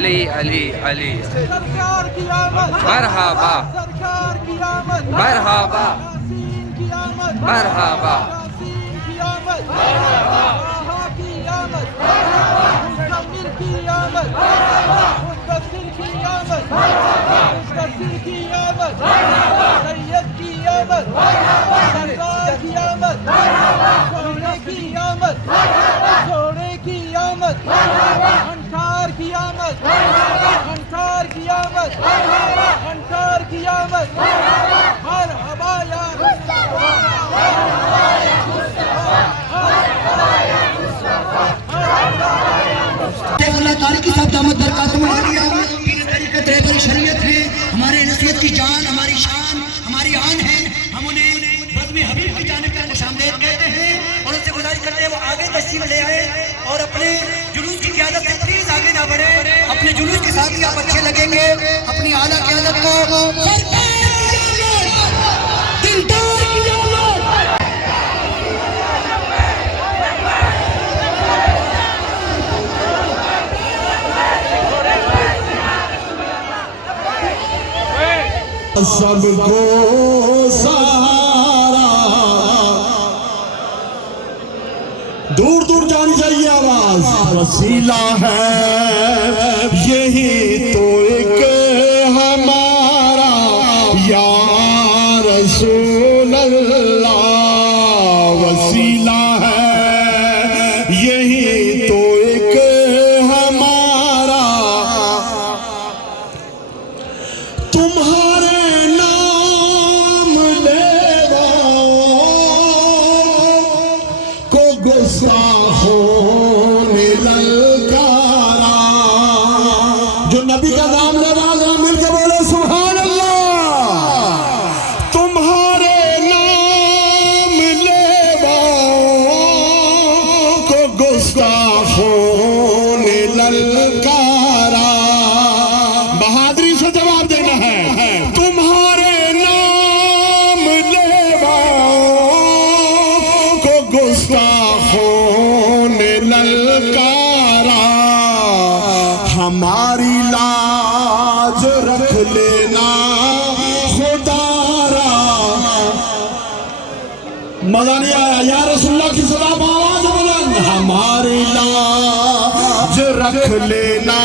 अली अली अली सरकार की आमद, मरहबा सरकार की आमद, मरहबा यासीन की आमद, मरहबा यासीन की आमद, ताहा की आमद, मुज़म्मिल की आमद, मुद्दस्सिर की आमद, मुद्दस्सिर की आमद, सैयद की आमद, सरदार की आमद, सोने की आमद, सोने की आमद, अंठार की आमद, अंठार की आमद, अंठार की आमद, मरहबा या मुस्तफा, मरहबा या मुस्तफा, मरहबा या मुस्तफा, मरहबा या मुस्तफा। अल्लाह ताला की सब दामत बरकातुहू आलिया तरीक़त रहबर शरीयत है, हमारे नस्लियत की जान, हमारी शान, हमारी आन है। हम उन्हें बज़्म हबीब की जानिब से खुशामदीद कहते हैं और उनसे गुजारिश करते हैं वो आगे तशरीफ ले आए और अपने जुलूस की क़यादत से प्लीज आगे ना बढ़े। अपने जुलूस के साथ ही आप अच्छे लगेंगे। अपनी आला क़यादत को दिलदार की सबको सहारा, दूर दूर जानी चाहिए आवाज। वसीला है यही तो एक हमारा या रसूल अल्लाह, वसीला है यही तो एक नबी का नाम लेना, मिलकर बोले सुभान अल्लाह। तुम्हारे नाम लेवाओं को गुस्ताखों ने ललकारा। बहादुरी से जवाब देना है। तुम्हारे नाम लेवाओं को गुस्ताखों ने ललकारा। हमारी लाज रख लेना खुदारा। मजा नहीं आया? या रसूलुल्लाह की सलाम आवाज बुलंद। हमारी लाज रख लेना